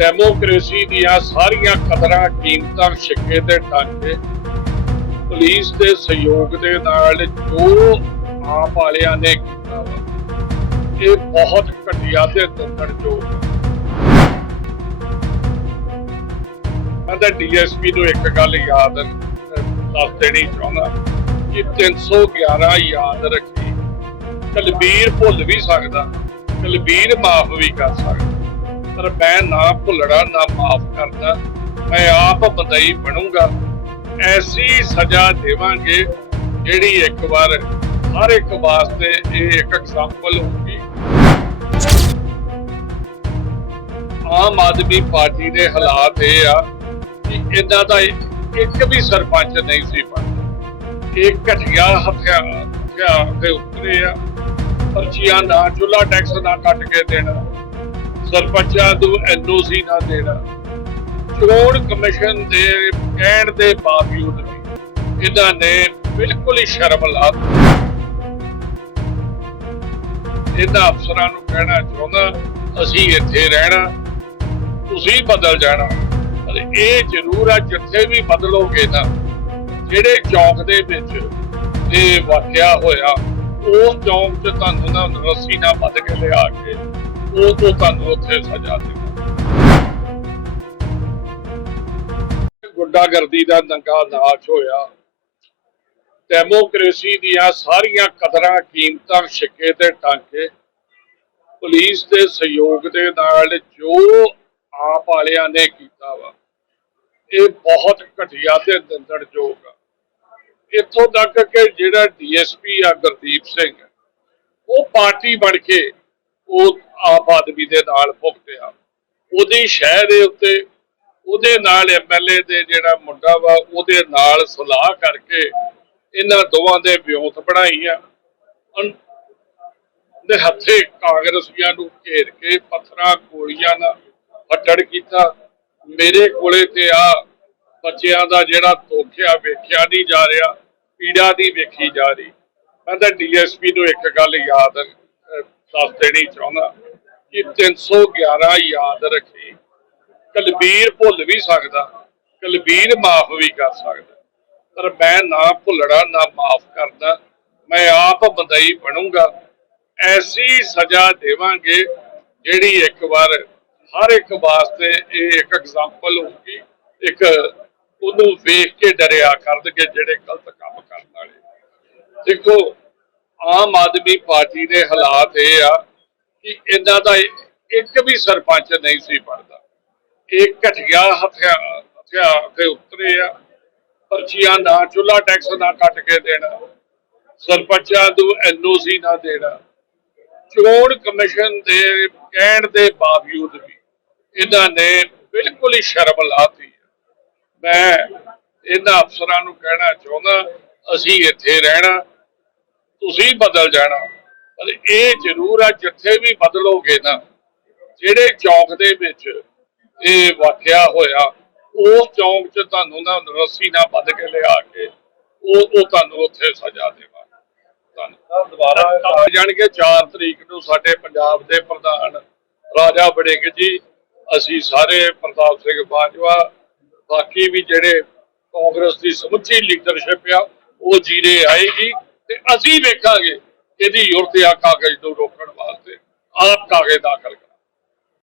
Democracy ਦੀਆਂ ਸਾਰੀਆਂ ਕਦਰਾਂ ਕੀਮਤਾਂ ਛਿੱਕੇ ਤੇ ਟਾਂਕੇ ਪੁਲਿਸ ਦੇ ਸਹਿਯੋਗ ਦੇ ਨਾਲ ਜੋ ਆਪ ਵਾਲਿਆਂ ਨੇ ਕੀਤਾ ਇਹ ਬਹੁਤ ਘਟੀਆ ਤੇ ਦੰਦਣਯੋਗ ਹੈ ਮੈਂ ਤਾਂ ਡੀਐਸਪੀ ਨੂੰ ਇੱਕ ਗੱਲ ਯਾਦ ਦੱਸ ਦੇਣੀ ਚਾਹੁੰਦਾ ਕਿ 311 ਯਾਦ ਰੱਖੀ। ਕਲਬੀਰ ਭੁੱਲ ਵੀ ਸਕਦਾ, ਕਲਬੀਰ ਮਾਫ ਵੀ ਕਰ ਸਕਦਾ। ਪਰ ਮੈਂ ਨਾ ਭੁੱਲਣਾ, ਨਾ ਮਾਫ ਕਰਦਾ। ਮੈਂ ਆਪ ਬਦਈ ਬਣੂੰਗਾ। ਐਸੀ ਸਜ਼ਾ ਦੇਵਾਂਗੇ ਜਿਹੜੀ ਇੱਕ ਵਾਰ, ਹਰ ਇੱਕ ਵਾਸਤੇ ਇਹ ਇੱਕ ਐਗਜ਼ਾਮਪਲ ਹੋਊਗੀ। ਆਮ ਆਦਮੀ ਪਾਰਟੀ ਦੇ ਹਾਲਾਤ ਇਹ ਆ ਕਿ ਇਹਨਾਂ ਦਾ ਇੱਕ ਵੀ ਸਰਪੰਚ ਨਹੀਂ ਸੀ ਬਣਦਾ। ਇਹ ਘਟੀਆ ਹਥਿਆਰ ਹਥਿਆਰ ਦੇ ਉੱਤਰੇ ਆ। ਪਰਚੀਆਂ ਨਾ ਚੁੱਲਾ ਟੈਕਸ ਨਾ ਕੱਟ ਕੇ ਦੇਣਾ। ਸਰਪੰਚਾਂ ਨੂੰ ਐਨਓਸੀ ਨਾ ਦੇਣਾ। ਚੋਣ ਕਮਿਸ਼ਨ ਦੇ ਕਹਿਣ ਦੇ ਬਾਵਜੂਦ ਵੀ ਇਹਨਾਂ ਨੇ ਬਿਲਕੁਲ ਹੀ ਸ਼ਰਮ ਲਾ ਇਹਨਾਂ ਅਫਸਰਾਂ ਨੂੰ ਕਹਿਣਾ ਚਾਹੁੰਦਾ, ਅਸੀਂ ਇੱਥੇ ਰਹਿਣਾ, ਤੁਸੀਂ ਬਦਲ ਜਾਣਾ। ਪਰ ਇਹ ਜ਼ਰੂਰ ਆ, ਜਿੱਥੇ ਵੀ ਬਦਲੋਗੇ ਨਾ, ਜਿਹੜੇ ਚੌਕ ਦੇ ਵਿੱਚ ਇਹ ਵਾਕਿਆ ਹੋਇਆ, ਉਹ ਚੌਂਕ 'ਚ ਤੁਹਾਨੂੰ ਨਾ ਰੱਸੀ ਨਾਲ ਬੱਧ ਕੇ ਲਿਆ ਕੇ ਉਹ ਤੋਂ ਤੁਹਾਨੂੰ ਉੱਥੇ ਸਜ਼ਾ ਦੇਣਾ ਗੁੰਡਾਗਰਦੀ ਦਾ ਨੰਗਾ ਨਾਚ ਹੋਇਆ। ਡੈਮੋਕ੍ਰੇਸੀ ਦੀਆਂ ਸਾਰੀਆਂ ਕਦਰਾਂ, ਕੀਮਤਾਂ ਸਿੱਕੇ ਤੇ ਟਾਂਕੇ। ਪੁਲਿਸ ਦੇ ਸਹਿਯੋਗ ਦੇ ਨਾਲ ਜੋ ਆਪ ਵਾਲਿਆਂ ਨੇ ਕੀਤਾ ਵਾ, ਇਹ ਬਹੁਤ ਘਟੀਆ ਤੇ ਦੰਦਣਯੋਗ ਆ। ਇੱਥੋਂ ਤੱਕ ਕਿ ਜਿਹੜਾ ਡੀਐਸਪੀ ਆ ਗੁਰਦੀਪ ਸਿੰਘ, ਉਹ ਪਾਰਟੀ ਬਣ ਕੇ ਉਹ ਆਪ ਆਦਮੀ ਦੇ ਨਾਲ ਭੁਗਤਿਆ ਉਹਦੀ ਸ਼ਹਿ ਦੇ ਉੱਤੇ ਉਹਦੇ ਨਾਲ ਐਮਐਲਏ ਦੇ ਜਿਹੜਾ ਮੁੰਡਾ ਵਾ, ਉਹਦੇ ਨਾਲ ਸਲਾਹ ਕਰਕੇ ਇਹਨਾਂ ਦੋਵਾਂ ਦੇ ਵਿਉਂਤ ਬਣਾਈਆਂ। ਦੇ ਹੱਥੇ ਕਾਂਗਰਸੀਆਂ ਨੂੰ ਘੇਰ ਕੇ ਪੱਥਰਾਂ, ਗੋਲੀਆਂ ਨਾਲ ਫੱਟੜ ਕੀਤਾ। ਮੇਰੇ ਕੋਲੇ ਤੇ ਆ ਬੱਚਿਆਂ ਦਾ ਜਿਹੜਾ ਧੋਖਿਆ ਵੇਖਿਆ ਨਹੀਂ ਜਾ ਰਿਹਾ, ਪੀੜਾ ਨਹੀਂ ਵੇਖੀ ਜਾ ਰਹੀ। ਮੈਂ ਤਾਂ ਡੀਐਸਪੀ ਨੂੰ ਇੱਕ ਗੱਲ ਯਾਦ ਦੱਸ ਦੇਣੀ ਚਾਹੁੰਦਾ ਕਿ 311 ਯਾਦ ਰੱਖੀ। ਕਲਬੀਰ ਭੁੱਲ ਵੀ ਸਕਦਾ, ਕਲਬੀਰ ਮਾਫ ਵੀ ਕਰ ਸਕਦਾ। ਪਰ ਮੈਂ ਨਾ ਭੁੱਲਣਾ, ਨਾ ਮਾਫ ਕਰਦਾ, ਮੈਂ ਆਪ ਬਦਈ ਬਣੂੰਗਾ। ਐਸੀ ਸਜ਼ਾ ਦੇਵਾਂਗੇ ਜਿਹੜੀ ਇੱਕ ਵਾਰ, ਹਰ ਇੱਕ ਵਾਸਤੇ ਇਹ ਇੱਕ ਐਗਜ਼ਾਮਪਲ ਹੋਊਗੀ। ਇੱਕ ਉਹਨੂੰ ਵੇਖ ਕੇ ਡਰਿਆ ਕਰਨਗੇ ਜਿਹੜੇ ਗਲਤ ਕੰਮ ਕਰਨ ਵਾਲੇ। ਦੇਖੋ ਆਮ ਆਦਮੀ ਪਾਰਟੀ ਦੇ ਹਾਲਾਤ ਇਹ ਆ ਕਿ ਇਹਨਾਂ ਦਾ ਇੱਕ ਵੀ ਸਰਪੰਚ ਨਹੀਂ ਸੀ ਬਣਦਾ। ਇਹ ਘਟੀਆ ਹਥਿਆਰ ਹਥਿਆਰ ਦੇ ਉੱਤਰੇ ਆ। ਪਰਚੀਆਂ ਨਾ ਚੁੱਲਾ ਟੈਕਸ ਨਾ ਕੱਟ ਕੇ ਦੇਣਾ। ਸਰਪੰਚਾਂ ਨੂੰ ਐਨਓਸੀ ਨਾ ਦੇਣਾ। ਚੋਣ ਕਮਿਸ਼ਨ ਦੇ ਕਹਿਣ ਦੇ ਬਾਵਜੂਦ ਵੀ ਇਹਨਾਂ ਨੇ ਬਿਲਕੁਲ ਹੀ ਸ਼ਰਮ ਲਾਤੀ। ਮੈਂ ਇਹਨਾਂ ਅਫਸਰਾਂ ਨੂੰ ਕਹਿਣਾ ਚਾਹੁੰਦਾ, ਅਸੀਂ ਇੱਥੇ ਰਹਿਣਾ। ਤੁਸੀਂ ਬਦਲ ਜਾਣਾ। ਪਰ ਇਹ ਜ਼ਰੂਰ ਆ ਜਿੱਥੇ ਵੀ ਬਦਲੋਗੇ ਨਾ ਜਿਹੜੇ ਚੌਕ ਦੇ ਵਿੱਚ ਇਹ ਵਾਕਿਆ ਹੋਇਆ ਉਸ ਚੌਕ 'ਚ ਤੁਹਾਨੂੰ ਨਾ ਰੱਸੀ ਨਾਲ ਬੱਧ ਕੇ ਲਿਆ ਕੇ ਉਹ ਉਹ ਤੁਹਾਨੂੰ ਉੱਥੇ ਸਜ਼ਾ ਦੇਵਾਂਗੇ। ਤੁਹਾਨੂੰ ਦੁਬਾਰਾ ਆ ਜਾਣਗੇ 4 ਤਰੀਕ ਨੂੰ ਸਾਡੇ ਪੰਜਾਬ ਦੇ ਪ੍ਰਧਾਨ ਰਾਜਾ ਵੜਿੰਗ ਜੀ ਅਸੀਂ ਸਾਰੇ ਪ੍ਰਤਾਪ ਸਿੰਘ ਬਾਜਵਾ ਬਾਕੀ ਵੀ ਜਿਹੜੇ ਕਾਂਗਰਸ ਦੀ ਸਮੁੱਚੀ ਲੀਡਰਸ਼ਿਪ ਆ ਉਹ ਜੀਰੇ ਆਏਗੀ। ਤੇ ਅਸੀਂ ਵੇਖਾਂਗੇ ਇਹਦੀ ਯੁਰਤ ਆ ਕਾਗਜ਼ ਨੂੰ ਰੋਕਣ ਵਾਸਤੇ ਆਪ ਕਾਗਜ਼ ਦਾਖਲ ਕਰ।